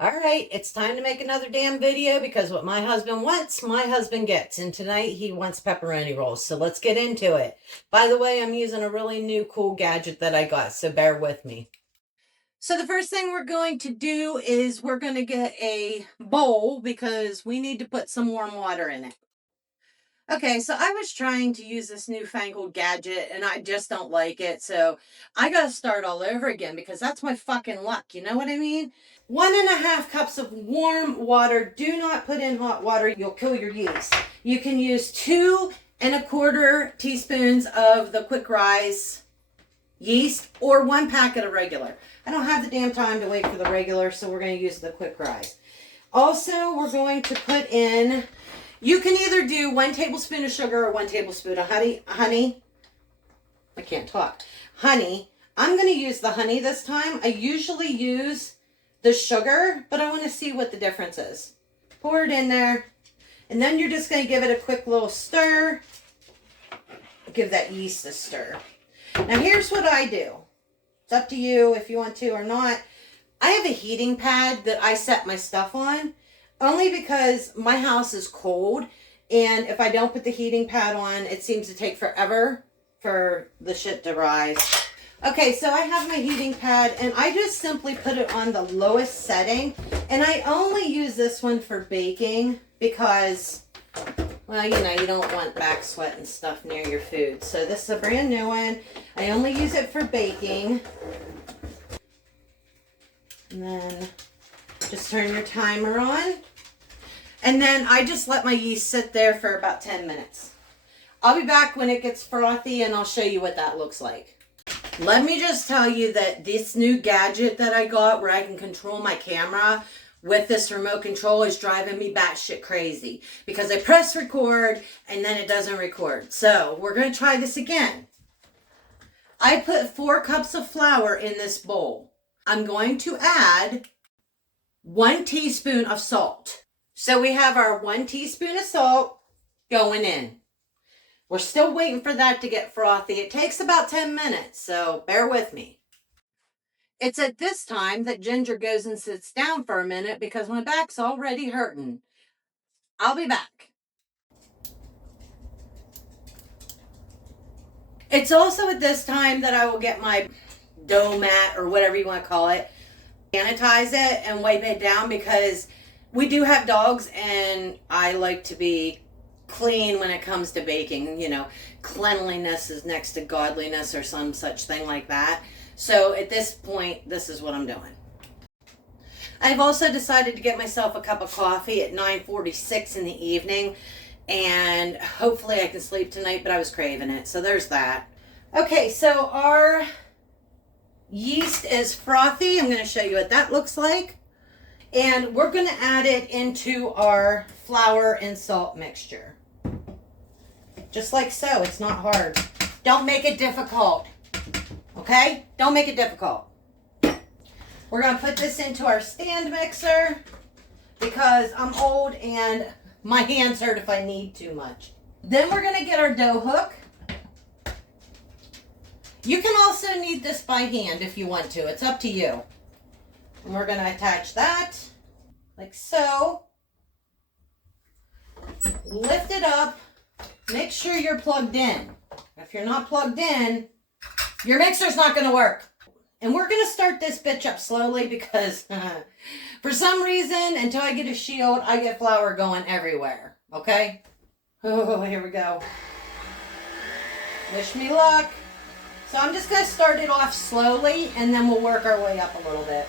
All right, it's time to make another damn video because what my husband wants, my husband gets. And tonight he wants pepperoni rolls. So let's get into it. By the way, I'm using a really new cool gadget that I got, so bear with me. So the first thing we're going to do is we're going to get a bowl because we need to put some warm water in it. Okay, so I was trying to use this newfangled gadget and I just don't like it. So I got to start all over again because that's my fucking luck. You know what I mean? 1.5 cups of warm water. Do not put in hot water. You'll kill your yeast. You can use 2.25 teaspoons of the quick rise yeast or 1 packet of regular. I don't have the damn time to wait for the regular, so we're going to use the quick rise. Also, we're going to put in, you can either do 1 tablespoon of sugar or 1 tablespoon of honey. I can't talk. Honey. I'm going to use the honey this time. I usually use the sugar, but I want to see what the difference is. Pour it in there, and then you're just going to give it a quick little stir. Give that yeast a stir. Now here's what I do. It's up to you if you want to or not. I have a heating pad that I set my stuff on, only because my house is cold, and if I don't put the heating pad on, it seems to take forever for the shit to rise. Okay, so I have my heating pad, and I just simply put it on the lowest setting, and I only use this one for baking because, well, you know, you don't want back sweat and stuff near your food. So this is a brand new one. I only use it for baking. And then just turn your timer on. And then I just let my yeast sit there for about 10 minutes. I'll be back when it gets frothy and I'll show you what that looks like. Let me just tell you that this new gadget that I got where I can control my camera with this remote control is driving me batshit crazy because I press record and then it doesn't record. So we're going to try this again. I put 4 cups of flour in this bowl. I'm going to add 1 teaspoon of salt. So we have our 1 teaspoon of salt going in. We're still waiting for that to get frothy. It takes about 10 minutes, so bear with me. It's at this time that Ginger goes and sits down for a minute because my back's already hurting. I'll be back. It's also at this time that I will get my dough mat or whatever you want to call it, sanitize it and wipe it down because we do have dogs and I like to be clean when it comes to baking. You know, cleanliness is next to godliness or some such thing like that. So at this point, this is what I'm doing. I've also decided to get myself a cup of coffee at 9:46 in the evening, and hopefully I can sleep tonight, but I was craving it. So there's that. Okay, so our yeast is frothy. I'm going to show you what that looks like. And we're going to add it into our flour and salt mixture. Just like so. It's not hard. Don't make it difficult. Okay? Don't make it difficult. We're going to put this into our stand mixer because I'm old and my hands hurt if I knead too much. Then we're going to get our dough hook. You can also knead this by hand if you want to. It's up to you. And we're going to attach that like so. Lift it up. Make sure you're plugged in. If you're not plugged in, your mixer's not going to work. And we're going to start this bitch up slowly because for some reason, until I get a shield, I get flour going everywhere. Okay? Oh, here we go. Wish me luck. So I'm just going to start it off slowly and then we'll work our way up a little bit.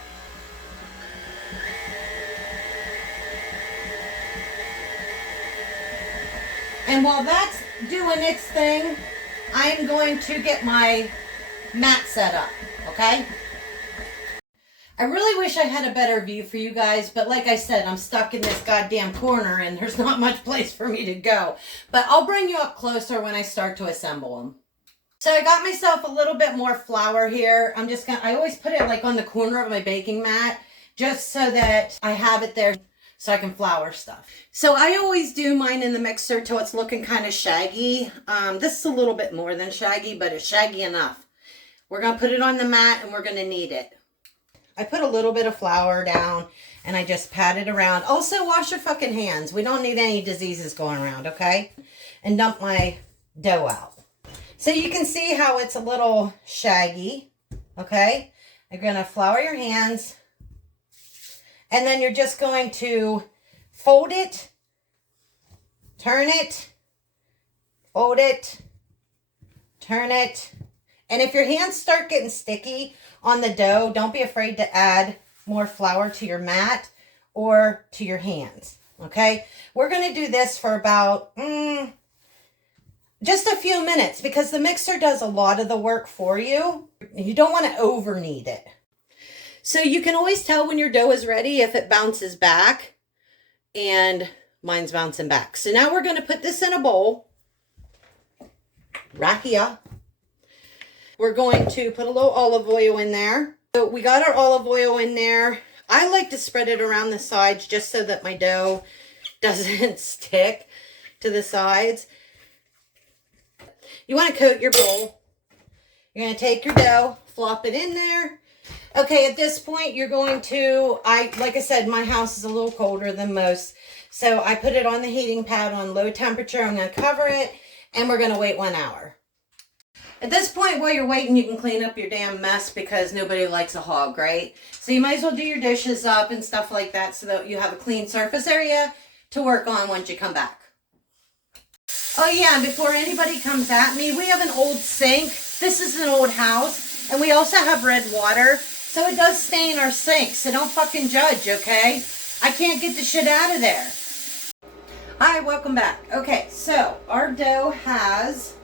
And while that's doing its thing, I'm going to get my mat set up, okay? I really wish I had a better view for you guys, but like I said, I'm stuck in this goddamn corner and there's not much place for me to go. But I'll bring you up closer when I start to assemble them. So I got myself a little bit more flour here. I always put it like on the corner of my baking mat just so that I have it there so I can flour stuff. So I always do mine in the mixer till it's looking kind of shaggy. This is a little bit more than shaggy, but it's shaggy enough. We're going to put it on the mat and we're going to knead it. I put a little bit of flour down and I just pat it around. Also, wash your fucking hands. We don't need any diseases going around, okay? And dump my dough out. So you can see how it's a little shaggy, okay? You're going to flour your hands, and then you're just going to fold it, turn it, fold it, turn it. And if your hands start getting sticky on the dough, don't be afraid to add more flour to your mat or to your hands, okay? We're going to do this for about just a few minutes because the mixer does a lot of the work for you. You don't want to over knead it. So you can always tell when your dough is ready if it bounces back, and mine's bouncing back. So now we're going to put this in a bowl right here. We're going to put a little olive oil in there. So we got our olive oil in there. I like to spread it around the sides just so that my dough doesn't stick to the sides. You want to coat your bowl. You're going to take your dough, flop it in there. Okay, at this point, you're going to, like I said, my house is a little colder than most. So I put it on the heating pad on low temperature. I'm going to cover it, and we're going to wait 1 hour. At this point, while you're waiting, you can clean up your damn mess because nobody likes a hog, right? So you might as well do your dishes up and stuff like that so that you have a clean surface area to work on once you come back. Oh yeah, and before anybody comes at me, we have an old sink. This is an old house, and we also have red water, so it does stain our sink, so don't fucking judge, okay? I can't get the shit out of there. Hi, welcome back. Okay, so our dough has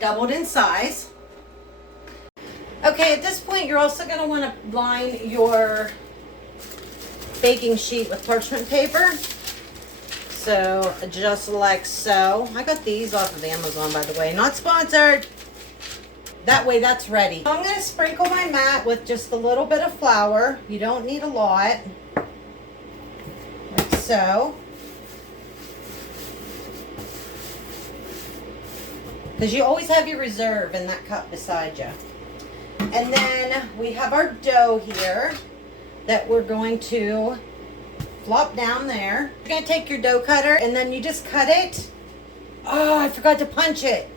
doubled in size. Okay, at this point, you're also going to want to line your baking sheet with parchment paper. So, just like so. I got these off of Amazon, by the way. Not sponsored. That way, that's ready. So I'm going to sprinkle my mat with just a little bit of flour. You don't need a lot. Like so. Because you always have your reserve in that cup beside you. And then we have our dough here that we're going to flop down there. You're going to take your dough cutter and then you just cut it. Oh, I forgot to punch it.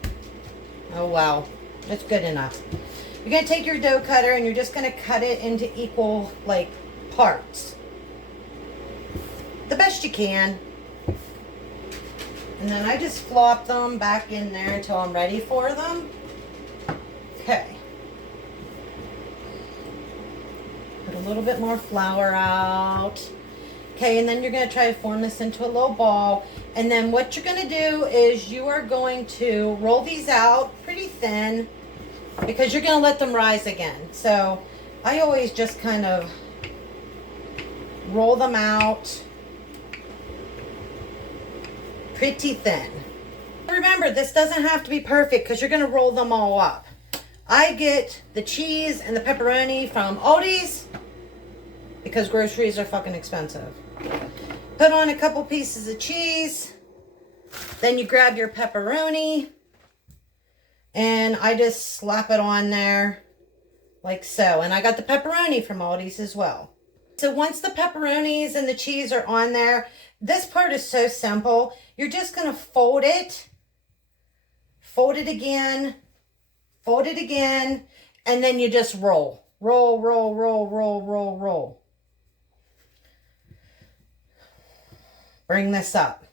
Oh, wow. That's good enough. You're going to take your dough cutter and you're just going to cut it into equal, like, parts. The best you can. And then I just flop them back in there until I'm ready for them. Okay. Put a little bit more flour out. Okay, and then you're going to try to form this into a little ball. And then what you're going to do is you are going to roll these out pretty thin because you're going to let them rise again. So I always just kind of roll them out pretty thin. Remember, this doesn't have to be perfect because you're going to roll them all up. I get the cheese and the pepperoni from Aldi's because groceries are fucking expensive. Put on a couple pieces of cheese. Then you grab your pepperoni. And I just slap it on there like so. And I got the pepperoni from Aldi's as well. So once the pepperonis and the cheese are on there, this part is so simple. You're just going to fold it again, fold it again, and then you just roll. Roll, roll, roll, roll, roll, roll. Bring this up.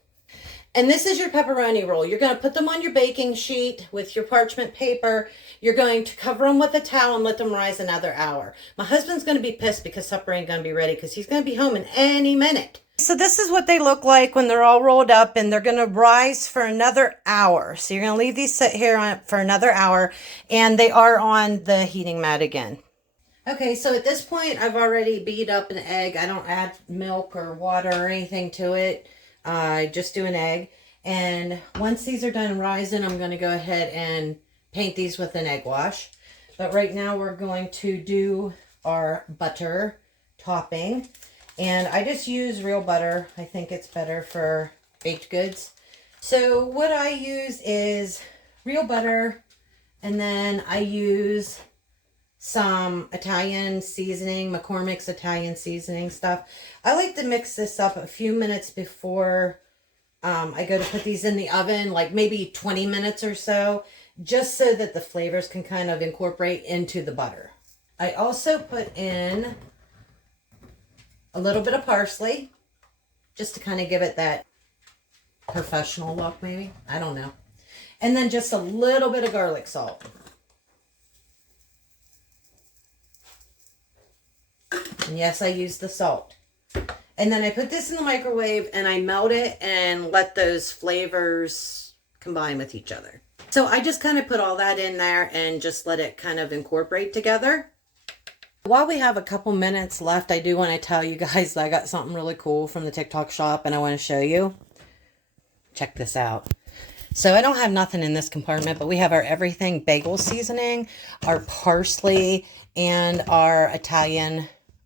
And this is your pepperoni roll. You're going to put them on your baking sheet with your parchment paper. You're going to cover them with a towel and let them rise another hour. My husband's going to be pissed because supper ain't going to be ready because he's going to be home in any minute. So this is what they look like when they're all rolled up, and they're going to rise for another hour. So you're going to leave these sit here for another hour, and they are on the heating mat again. Okay, so at this point, I've already beat up an egg. I don't add milk or water or anything to it. I just do an egg. And once these are done rising, I'm going to go ahead and paint these with an egg wash. But right now, we're going to do our butter topping. And I just use real butter. I think it's better for baked goods. So what I use is real butter. And then I use some Italian seasoning, McCormick's Italian seasoning stuff. I like to mix this up a few minutes before I go to put these in the oven, like maybe 20 minutes or so, just so that the flavors can kind of incorporate into the butter. I also put in a little bit of parsley, just to kind of give it that professional look, maybe. I don't know. And then just a little bit of garlic salt. And yes, I used the salt. And then I put this in the microwave and I melt it and let those flavors combine with each other. So I just kind of put all that in there and just let it kind of incorporate together. While we have a couple minutes left, I do want to tell you guys that I got something really cool from the TikTok shop and I want to show you. Check this out. So I don't have nothing in this compartment, but we have our everything bagel seasoning, our parsley, and our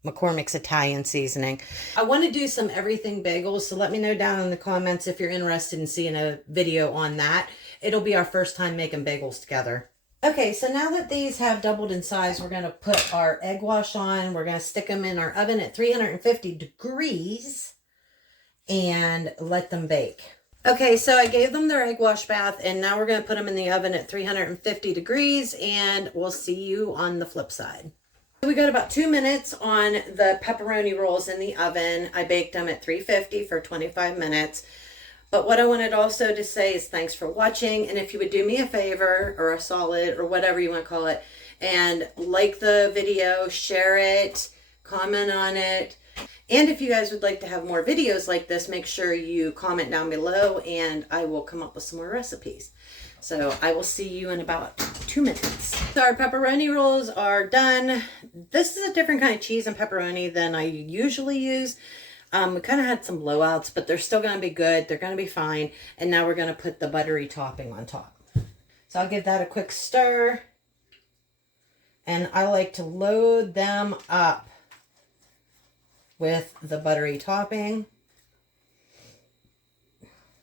McCormick's Italian seasoning. I want to do some everything bagels, so let me know down in the comments if you're interested in seeing a video on that. It'll be our first time making bagels together. Okay, so now that these have doubled in size, we're going to put our egg wash on. We're going to stick them in our oven at 350 degrees and let them bake. Okay, so I gave them their egg wash bath, and now we're going to put them in the oven at 350 degrees, and we'll see you on the flip side. We got about 2 minutes on the pepperoni rolls in the oven. I baked them at 350 for 25 minutes. But what I wanted also to say is thanks for watching. And if you would do me a favor or a solid or whatever you want to call it, and like the video, share it, comment on it. And if you guys would like to have more videos like this, make sure you comment down below and I will come up with some more recipes. So I will see you in about 2 minutes. So our pepperoni rolls are done. This is a different kind of cheese and pepperoni than I usually use. We kind of had some blowouts, but they're still going to be good. They're going to be fine. And now we're going to put the buttery topping on top. So I'll give that a quick stir. And I like to load them up with the buttery topping,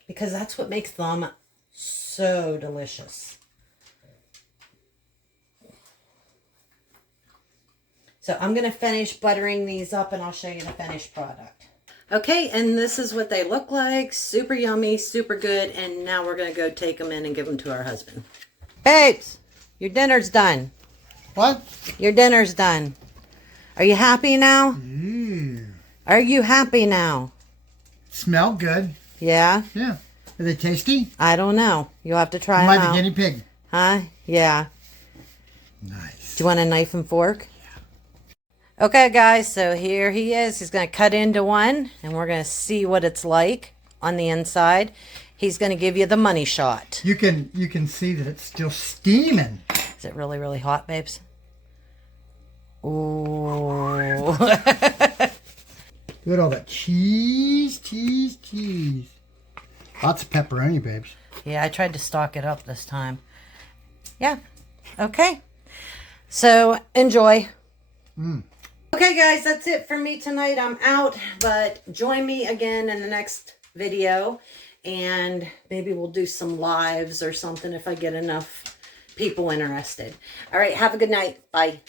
because that's what makes them so delicious. So I'm going to finish buttering these up and I'll show you the finished product. Okay, and this is what they look like. Super yummy, super good. And now we're going to go take them in and give them to our husband. Babes, your dinner's done. What? Your dinner's done. Are you happy now? Mm. Are you happy now? Smell good. Yeah? Yeah. Are they tasty? I don't know. You'll have to try Am them I out. the guinea pig? Huh? Yeah. Nice. Do you want a knife and fork? Yeah. Okay, guys. So here he is. He's going to cut into one, and we're going to see what it's like on the inside. He's going to give you the money shot. You can see that it's still steaming. Is it really, really hot, babes? Ooh. Look at all that cheese, cheese, cheese. Lots of pepperoni, babes. Yeah, I tried to stock it up this time. Yeah. Okay. So, enjoy. Okay, guys, that's it for me tonight. I'm out, but join me again in the next video, and maybe we'll do some lives or something if I get enough people interested. All right, have a good night. Bye.